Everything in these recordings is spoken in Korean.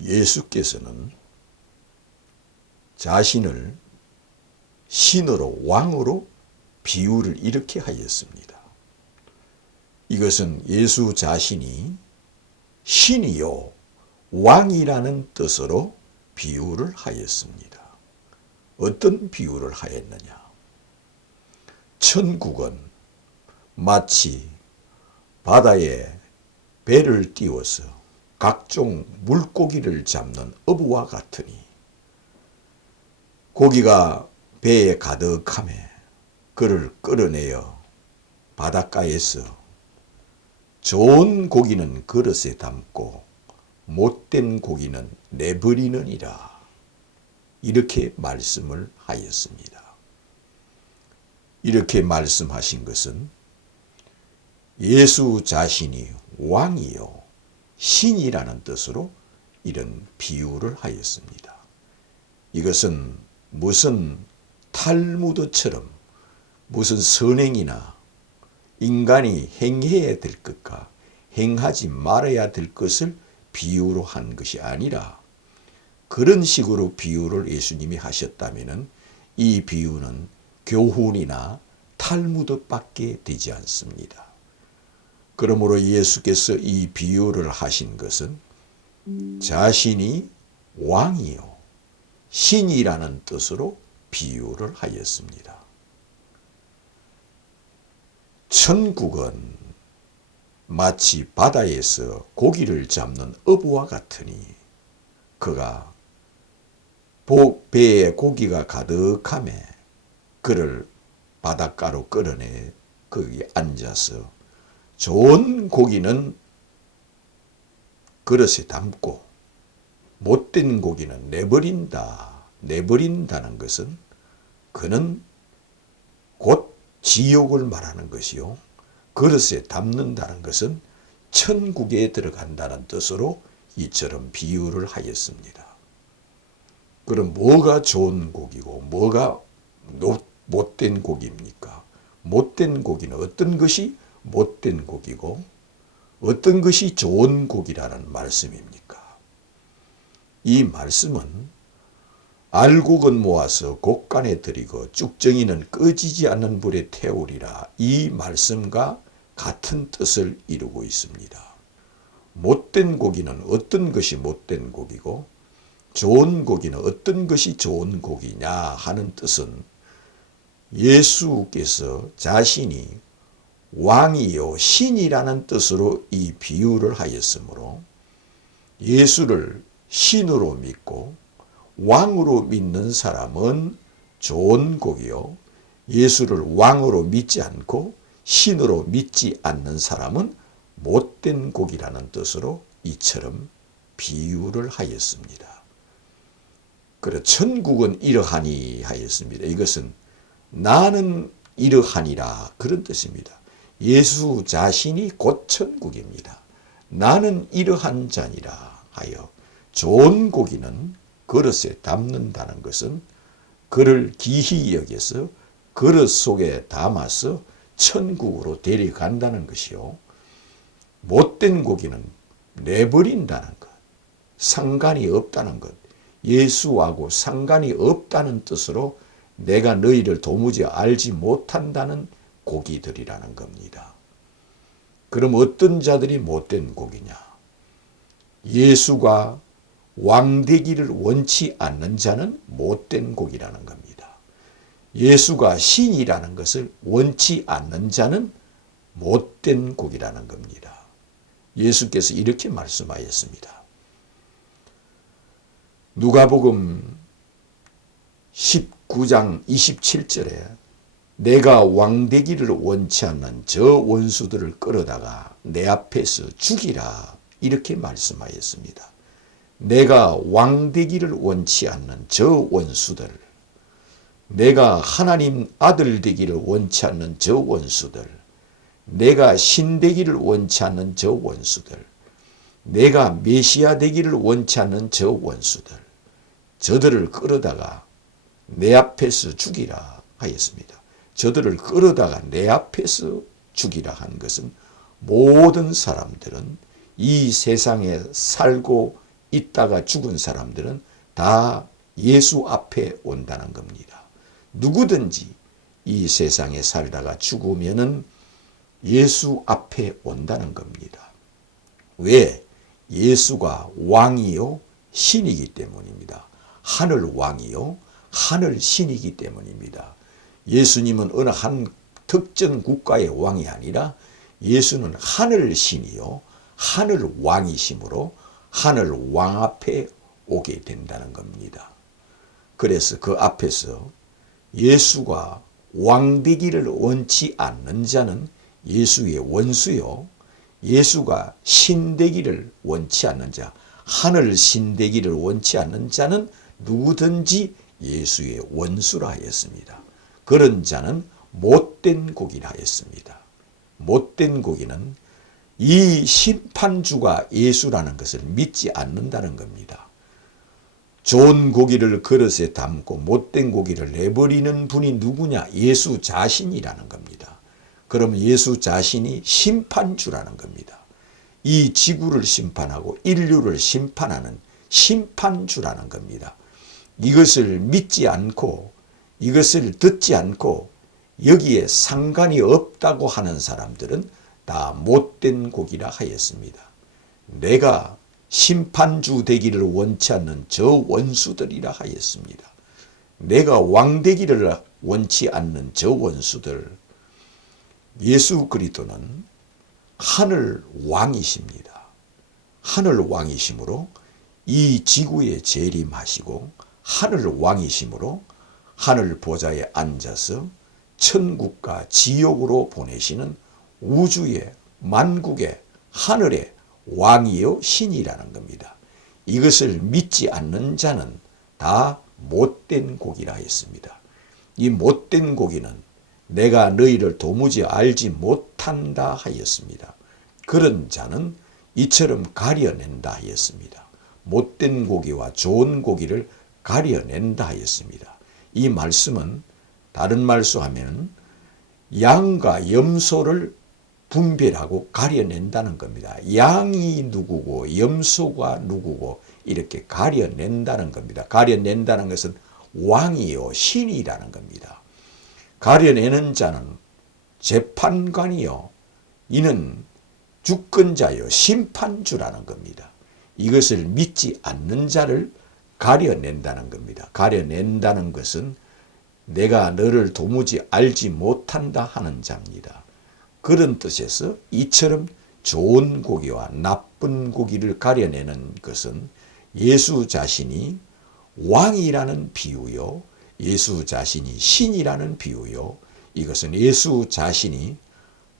예수께서는 자신을 신으로 왕으로 비유를 이렇게 하였습니다. 이것은 예수 자신이 신이요 왕이라는 뜻으로 비유를 하였습니다. 어떤 비유를 하였느냐? 천국은 마치 바다에 배를 띄워서 각종 물고기를 잡는 어부와 같으니 고기가 배에 가득하매 그를 끌어내어 바닷가에서 좋은 고기는 그릇에 담고 못된 고기는 내버리느니라. 이렇게 말씀을 하였습니다. 이렇게 말씀하신 것은 예수 자신이 왕이요 신이라는 뜻으로 이런 비유를 하였습니다. 이것은 무슨 탈무드처럼 무슨 선행이나 인간이 행해야 될 것과 행하지 말아야 될 것을 비유로 한 것이 아니라 그런 식으로 비유를 예수님이 하셨다면 이 비유는 교훈이나 탈무드밖에 되지 않습니다. 그러므로 예수께서 이 비유를 하신 것은 자신이 왕이요 신이라는 뜻으로 비유를 하였습니다. 천국은 마치 바다에서 고기를 잡는 어부와 같으니 그가 배에 고기가 가득하매 그를 바닷가로 끌어내 거기 앉아서 좋은 고기는 그릇에 담고 못된 고기는 내버린다는 것은 그는 곧 지옥을 말하는 것이요. 그릇에 담는다는 것은 천국에 들어간다는 뜻으로 이처럼 비유를 하였습니다. 그럼 뭐가 좋은 고기고 뭐가 못된 고기입니까? 못된 고기는 어떤 것이 못된 고기고 어떤 것이 좋은 고기라는 말씀입니까? 이 말씀은 알곡은 모아서 곡간에 들이고 쭉정이는 꺼지지 않는 불에 태우리라. 이 말씀과 같은 뜻을 이루고 있습니다. 못된 고기는 어떤 것이 못된 고기고 좋은 고기는 어떤 것이 좋은 고기냐 하는 뜻은 예수께서 자신이 왕이요 신이라는 뜻으로 이 비유를 하였으므로 예수를 신으로 믿고 왕으로 믿는 사람은 좋은 고기요 예수를 왕으로 믿지 않고 신으로 믿지 않는 사람은 못된 고기라는 뜻으로 이처럼 비유를 하였습니다. 그래 천국은 이러하니 하였습니다. 이것은 나는 이러하니라 그런 뜻입니다. 예수 자신이 곧 천국입니다. 나는 이러한 자니라 하여 좋은 고기는 그릇에 담는다는 것은 그를 기히 여겨서 그릇 속에 담아서 천국으로 데려간다는 것이요. 못된 고기는 내버린다는 것, 상관이 없다는 것, 예수하고 상관이 없다는 뜻으로 내가 너희를 도무지 알지 못한다는 고기들이라는 겁니다. 그럼 어떤 자들이 못된 고기냐? 예수가 왕되기를 원치 않는 자는 못된 고기라는 겁니다. 예수가 신이라는 것을 원치 않는 자는 못된 고기라는 겁니다. 예수께서 이렇게 말씀하였습니다. 누가복음 19장 27절에 내가 왕되기를 원치 않는 저 원수들을 끌어다가 내 앞에서 죽이라 이렇게 말씀하였습니다. 내가 왕되기를 원치 않는 저 원수들, 내가 하나님 아들 되기를 원치 않는 저 원수들, 내가 신 되기를 원치 않는 저 원수들, 내가 메시아 되기를 원치 않는 저 원수들, 저들을 끌어다가 내 앞에서 죽이라 하였습니다. 저들을 끌어다가 내 앞에서 죽이라 한 것은 모든 사람들은 이 세상에 살고 있다가 죽은 사람들은 다 예수 앞에 온다는 겁니다. 누구든지 이 세상에 살다가 죽으면은 예수 앞에 온다는 겁니다. 왜? 예수가 왕이요 신이기 때문입니다. 하늘 왕이요 하늘 신이기 때문입니다. 예수님은 어느 한 특정 국가의 왕이 아니라 예수는 하늘 신이요 하늘 왕이시므로 하늘 왕 앞에 오게 된다는 겁니다. 그래서 그 앞에서 예수가 왕되기를 원치 않는 자는 예수의 원수요, 예수가 신되기를 원치 않는 자, 하늘 신되기를 원치 않는 자는 누구든지 예수의 원수라 하였습니다. 그런 자는 못된 고기라 하였습니다. 못된 고기는 이 심판주가 예수라는 것을 믿지 않는다는 겁니다. 좋은 고기를 그릇에 담고 못된 고기를 내버리는 분이 누구냐? 예수 자신이라는 겁니다. 그럼 예수 자신이 심판주라는 겁니다. 이 지구를 심판하고 인류를 심판하는 심판주라는 겁니다. 이것을 믿지 않고 이것을 듣지 않고 여기에 상관이 없다고 하는 사람들은 다 못된 고기라 하였습니다. 내가 심판주 되기를 원치 않는 저 원수들이라 하였습니다. 내가 왕 되기를 원치 않는 저 원수들. 예수 그리스도는 하늘 왕이십니다. 하늘 왕이시므로 이 지구에 재림하시고 하늘 왕이시므로 하늘 보좌에 앉아서 천국과 지옥으로 보내시는 우주의 만국의 하늘의 왕이요 신이라는 겁니다. 이것을 믿지 않는 자는 다 못된 고기라 했습니다. 이 못된 고기는 내가 너희를 도무지 알지 못한다 하였습니다. 그런 자는 이처럼 가려낸다 하였습니다. 못된 고기와 좋은 고기를 가려낸다 하였습니다. 이 말씀은 다른 말로 하면 양과 염소를 분별하고 가려낸다는 겁니다. 양이 누구고 염소가 누구고 이렇게 가려낸다는 겁니다. 가려낸다는 것은 왕이요 신이라는 겁니다. 가려내는 자는 재판관이요 이는 주권자요 심판주라는 겁니다. 이것을 믿지 않는 자를 가려낸다는 겁니다. 가려낸다는 것은 내가 너를 도무지 알지 못한다 하는 자입니다. 그런 뜻에서 이처럼 좋은 고기와 나쁜 고기를 가려내는 것은 예수 자신이 왕이라는 비유요, 예수 자신이 신이라는 비유요, 이것은 예수 자신이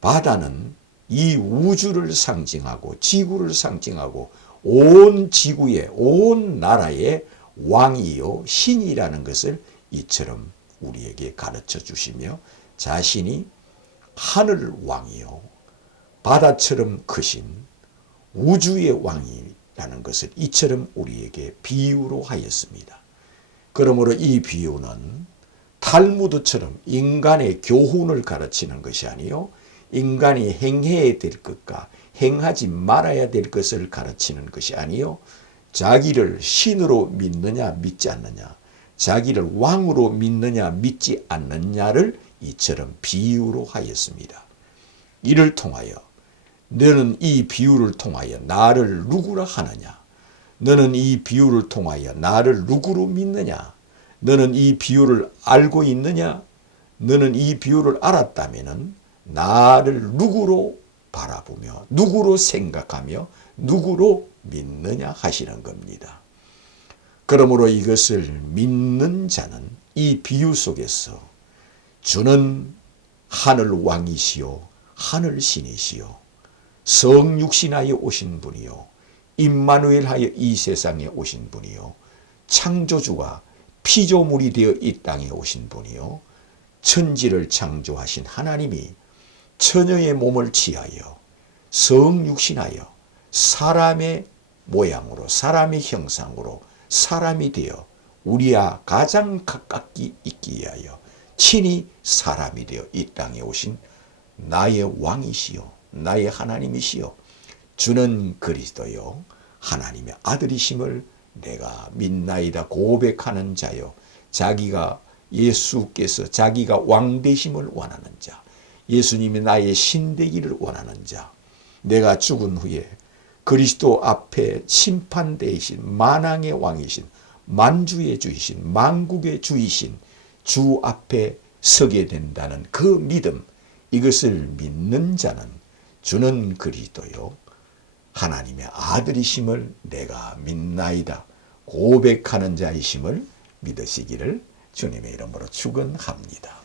바다는 이 우주를 상징하고 지구를 상징하고 온 지구의 온 나라의 왕이요 신이라는 것을 이처럼 우리에게 가르쳐 주시며 자신이 하늘 왕이요 바다처럼 크신 우주의 왕이라는 것을 이처럼 우리에게 비유로 하였습니다. 그러므로 이 비유는 탈무드처럼 인간의 교훈을 가르치는 것이 아니요 인간이 행해야 될 것과 행하지 말아야 될 것을 가르치는 것이 아니요 자기를 신으로 믿느냐 믿지 않느냐, 자기를 왕으로 믿느냐 믿지 않느냐를 이처럼 비유로 하였습니다. 이를 통하여 너는 이 비유를 통하여 나를 누구라 하느냐, 너는 이 비유를 통하여 나를 누구로 믿느냐, 너는 이 비유를 알고 있느냐, 너는 이 비유를 알았다면 나를 누구로 바라보며 누구로 생각하며 누구로 믿느냐 하시는 겁니다. 그러므로 이것을 믿는 자는 이 비유 속에서 주는 하늘 왕이시요 하늘 신이시요 성육신하여 오신 분이요 임마누엘하여 이 세상에 오신 분이요 창조주가 피조물이 되어 이 땅에 오신 분이요 천지를 창조하신 하나님이 처녀의 몸을 취하여 성육신하여 사람의 모양으로 사람의 형상으로 사람이 되어 우리와 가장 가깝게 있기 위하여 친히 사람이 되어 이 땅에 오신 나의 왕이시요 나의 하나님이시요 주는 그리스도요 하나님의 아들이심을 내가 믿나이다 고백하는 자요. 자기가 예수께서 자기가 왕 되심을 원하는 자, 예수님이 나의 신 되기를 원하는 자, 내가 죽은 후에 그리스도 앞에 심판 대신 만왕의 왕이신 만주의 주이신 만국의 주이신 주 앞에 서게 된다는 그 믿음, 이것을 믿는 자는 주는 그리스도요 하나님의 아들이심을 내가 믿나이다 고백하는 자이심을 믿으시기를 주님의 이름으로 축원합니다.